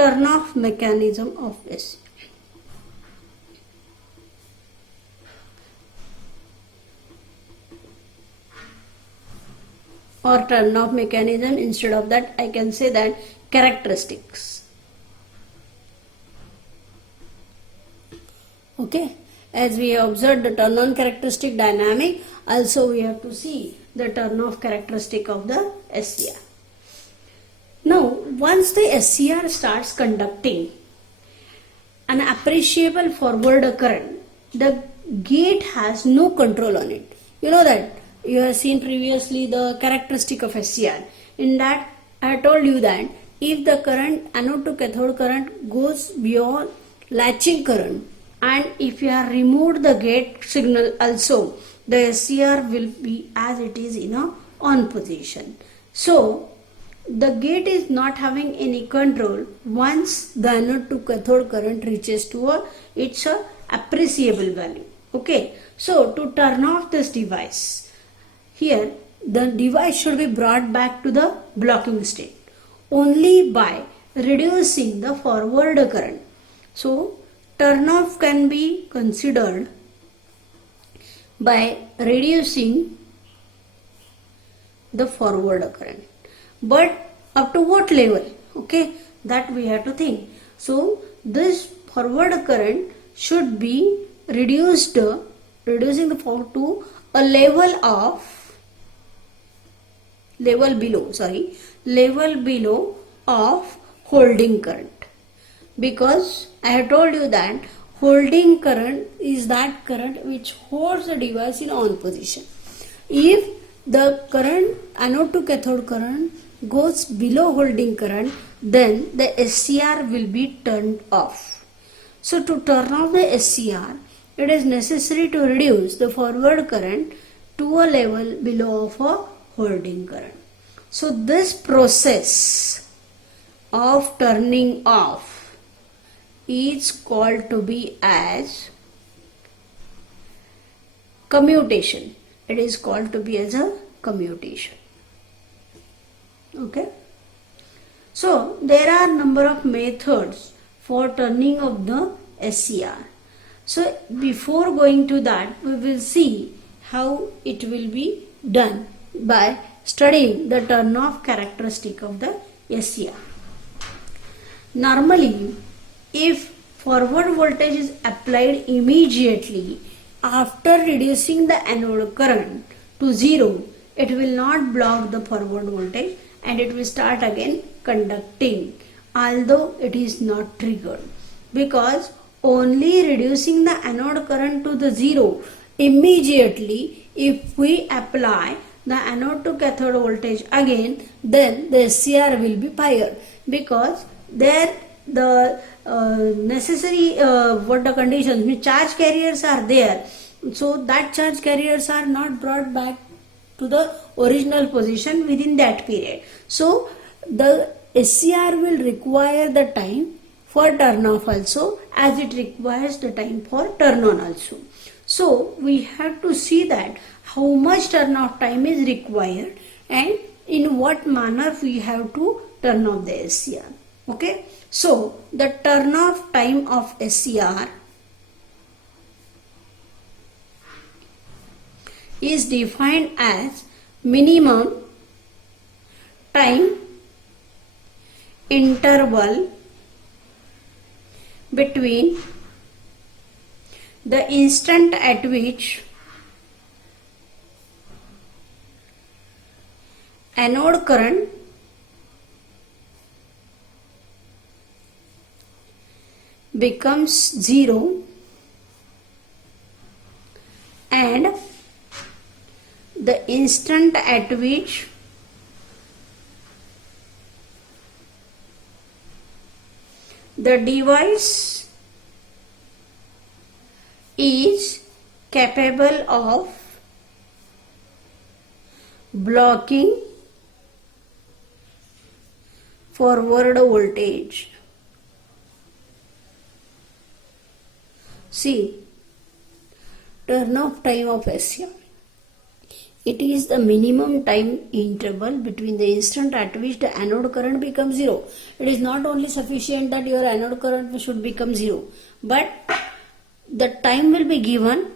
turn off mechanism of SCR. Or turn off mechanism, instead of that I can say that characteristics. Okay, as we have observed the turn on characteristic dynamic, also we have to see the turn off characteristic of the SCR. Now once the SCR starts conducting an appreciable forward current, the gate has no control on it. You know that you have seen previously the characteristic of SCR. In that I told you that if the current, anode to cathode current, goes beyond latching current, and if you have removed the gate signal also, the SCR will be as it is in a on position. So the gate is not having any control once the anode to cathode current reaches to its appreciable value. Okay, so to turn off this device, here the device should be brought back to the blocking state only by reducing the forward current. So turn off can be considered by reducing the forward current, but up to what level? Okay, that we have to think. So this forward current should be reduced, reducing the forward to a level below of holding current, because I have told you that holding current is that current which holds the device in on position. If the current, anode to cathode current, goes below holding current, then the SCR will be turned off. So to turn off the SCR, it is necessary to reduce the forward current to a level below of a holding current. So this process of turning off is called to be as commutation. It is called to be as a commutation. Okay. So there are number of methods for turning off the SCR. So before going to that, we will see how it will be done by studying the turn off characteristic of the SCR. Normally, if forward voltage is applied immediately after reducing the anode current to 0, it will not block the forward voltage and it will start again conducting, although it is not triggered, because only reducing the anode current to the 0 immediately, if we apply the anode to cathode voltage again, then the SCR will be higher, because there the necessary what the conditions, charge carriers are there, so that charge carriers are not brought back to the original position within that period. So the SCR will require the time for turn off also, as it requires the time for turn on also. So we have to see that how much turn off time is required and in what manner we have to turn off the SCR. Okay, so the turn off time of SCR is defined as minimum time interval between the instant at which anode current becomes 0 and the instant at which the device is capable of blocking forward voltage. See, turn off time of SCR. It is the minimum time interval between the instant at which the anode current becomes zero. It is not only sufficient that your anode current should become zero, but the time will be given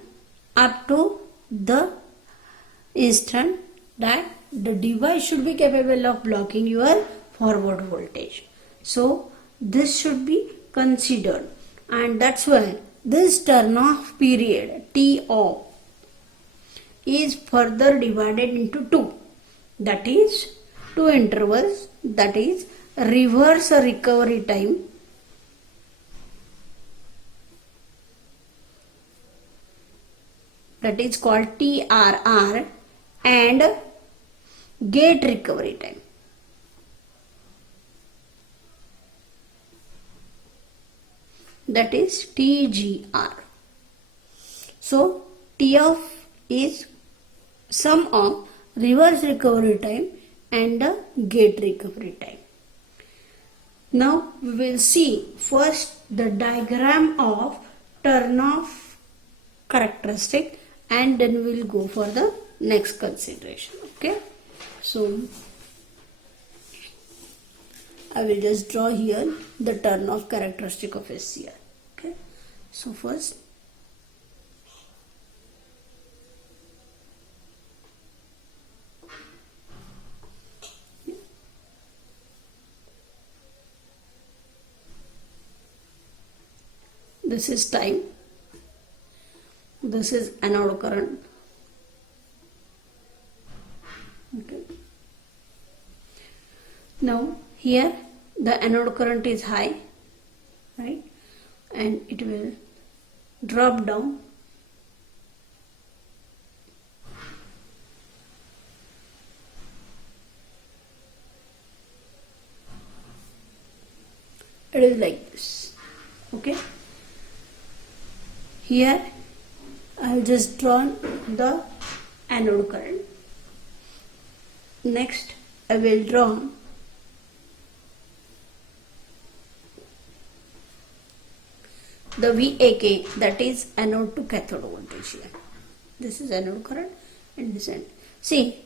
up to the instant that the device should be capable of blocking your forward voltage. So this should be considered, and that's why this turn off period T off is further divided into two, that is two intervals, that is reverse recovery time that is called TRR and gate recovery time. That is TGR. So T off is sum of reverse recovery time and the gate recovery time. Now we will see first the diagram of turn off characteristic, and then we will go for the next consideration. Okay, so I will just draw here the turn off characteristic of SCR. Okay, so first this is time, this is anode current. Okay, now here the anode current is high, right, and it will drop down it is like this. Okay, here I will just draw the anode current. Next I will draw the VAK, that is anode to cathode voltage here. This is anode current and this end. See,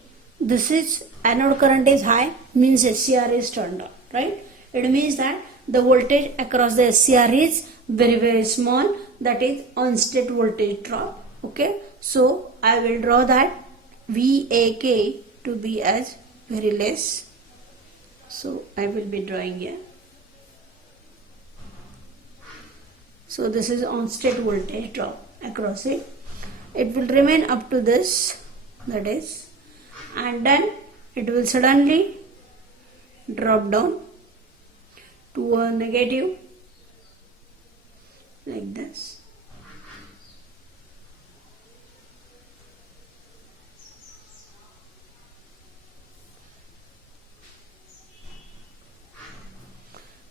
this is anode current is high, means SCR is turned on, right? It means that the voltage across the SCR is very small, that is on state voltage drop. Okay, so I will draw that VAK to be as very less. So I will be drawing here. So this is on state voltage drop across it. It will remain up to this, that is, and then it will suddenly drop down to a negative like this.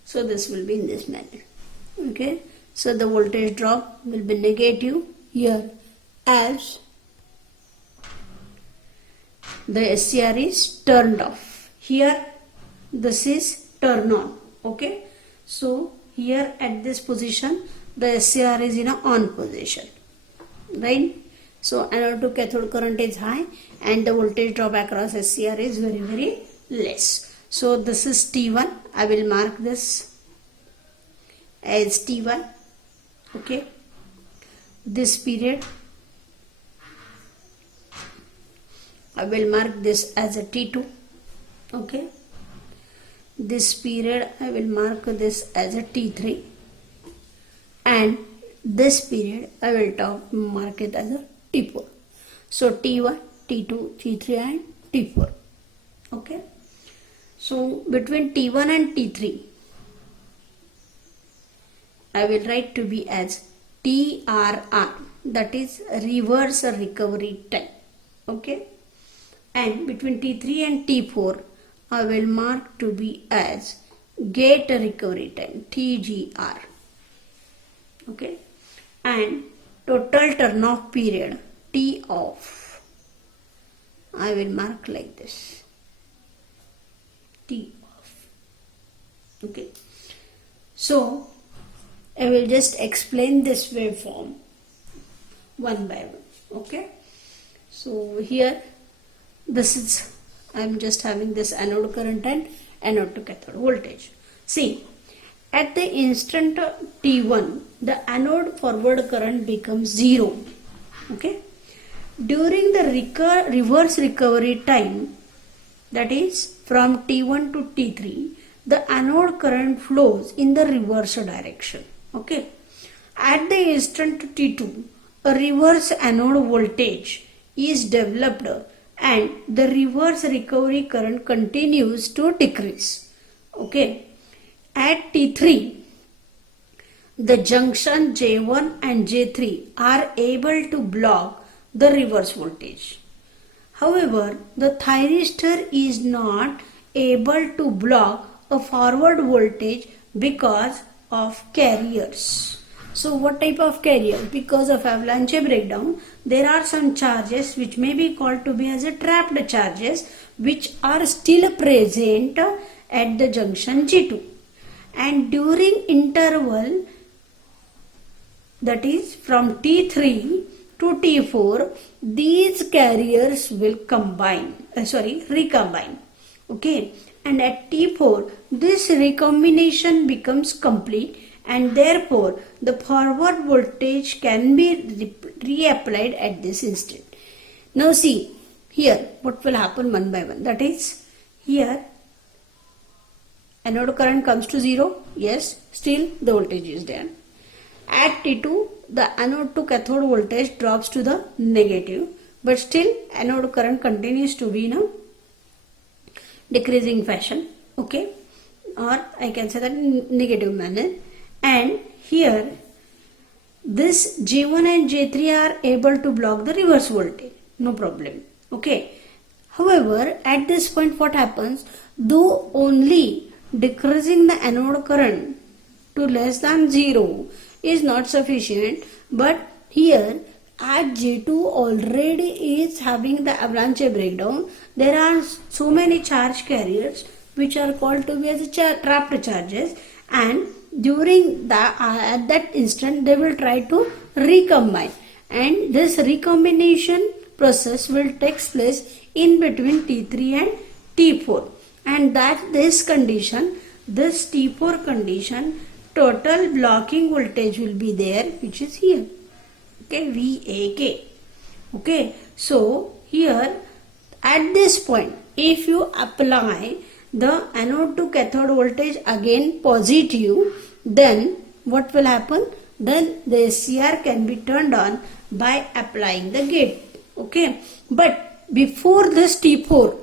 So this will be in this manner. Okay, so the voltage drop will be negative here as the SCR is turned off. Here this is turn on. Okay, so here at this position the SCR is in a on position, right? So anode to cathode current is high and the voltage drop across SCR is very less. So this is T1. I will mark this as T1. Okay, this period I will mark this as a T2. Okay, this period I will mark this as a T3, and this period I will mark it as a T4. So T1, T2, T3 and T4. Okay, so between T1 and T3 I will write to be as TRR, that is reverse recovery time. Okay, and between T3 and T4 I will mark to be as gate recovery time, TGR. Okay, and total turn off period T off I will mark like this, T off. Okay, so I will just explain this waveform one by one. Okay, so here this is, I'm just having this anode current and anode to cathode voltage. See, at the instant T1, the anode forward current becomes 0. Okay. During the reverse recovery time, that is from T1 to T3, the anode current flows in the reverse direction. Okay. At the instant T2, a reverse anode voltage is developed and the reverse recovery current continues to decrease. Okay. At T3, the junction J1 and J3 are able to block the reverse voltage. However, the thyristor is not able to block a forward voltage because of carriers. So what type of carriers? Because of avalanche breakdown, there are some charges which may be called to be as a trapped charges which are still present at the junction G2. And during interval, that is from T3 to T4, these carriers will recombine. Okay, and at T4, this recombination becomes complete and therefore the forward voltage can be reapplied at this instant. Now see, here what will happen one by one, that is, here anode current comes to 0, yes, still the voltage is there. At T2, the anode to cathode voltage drops to the negative, but still anode current continues to be in a decreasing fashion, okay, or I can say that in negative manner. And here this J1 and J3 are able to block the reverse voltage, no problem, okay. However, at this point what happens, though only decreasing the anode current to less than 0 is not sufficient, but here at J2 already is having the avalanche breakdown, there are so many charge carriers which are called to be as trapped charges, and during at that instant they will try to recombine, and this recombination process will take place in between T3 and T4, and that this T4 condition, total blocking voltage will be there, which is here, okay, VAK. Okay, so here at this point, if you apply the anode to cathode voltage again positive, then what will happen? Then the SCR can be turned on by applying the gate. Okay, but before this T4,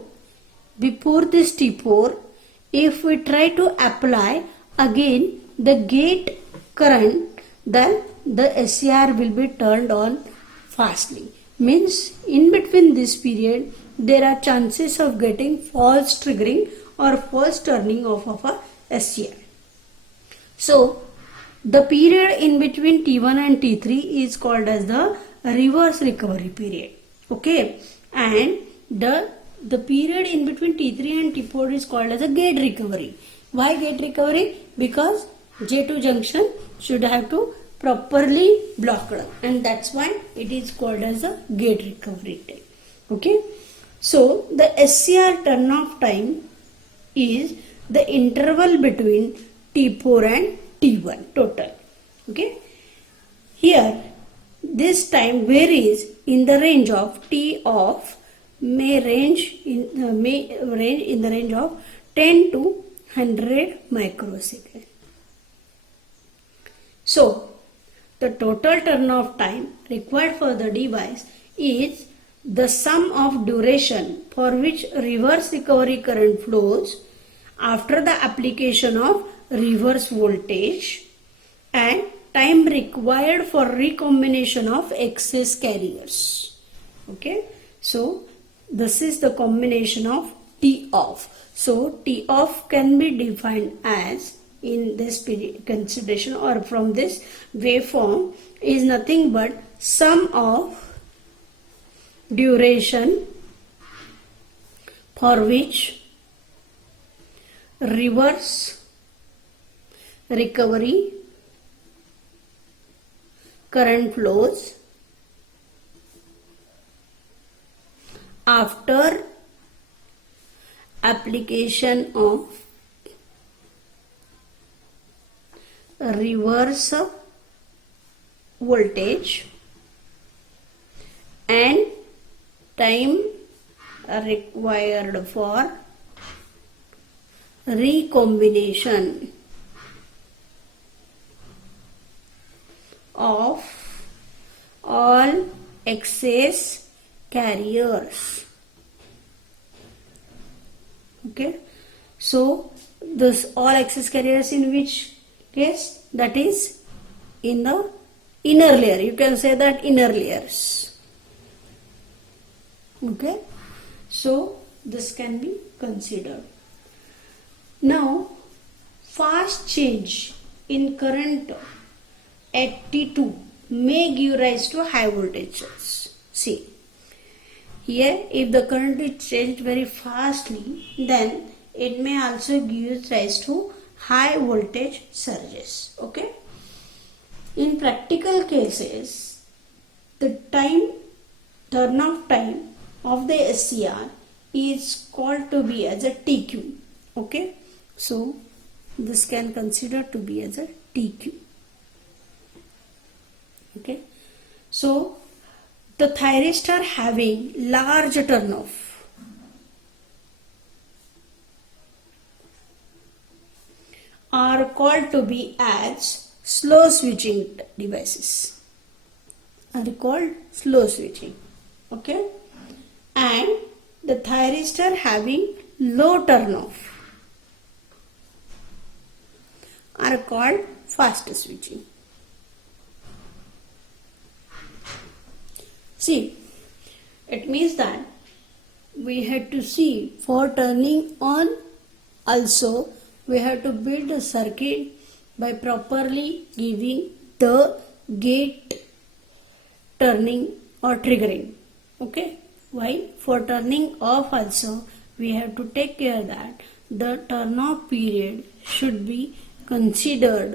if we try to apply again the gate current, then the SCR will be turned on fastly. Means in between this period, there are chances of getting false triggering or false turning off of a SCR. So the period in between T1 and T3 is called as the reverse recovery period. Okay, and the period in between T3 and T4 is called as a gate recovery. Why gate recovery? Because J2 junction should have to properly block it, and that's why it is called as a gate recovery time. Okay, so the SCR turn off time is the interval between T4 and T1 total. Okay, here this time varies in the range of T off may range in the range of 10 to 100 microseconds. So the total turn off time required for the device is the sum of duration for which reverse recovery current flows after the application of reverse voltage and time required for recombination of excess carriers. Okay, so this is the combination of T off. So T off can be defined as, in this consideration or from this waveform, is nothing but sum of duration for which reverse recovery current flows after application of reverse voltage and time required for recombination of all excess carriers. Okay, so this all excess carriers in which case? That is in the inner layer. You can say that inner layers. Okay, so this can be considered. Now, fast change in current at T2 may give rise to high voltages. See, here if the current is changed very fastly, then it may also give rise to high voltage surges. Okay. In practical cases, the turnoff time of the SCR is called to be as a TQ. Okay. So this can consider to be as a TQ. Okay. So the thyristor having large turnoff are called to be as slow switching devices. Are called slow switching. Okay. And the thyristor having low turnoff are called fast switching. See, it means that we had to see for turning on also we have to build a circuit by properly giving the gate turning or triggering. Okay. While for turning off also we have to take care that the turn off period should be considered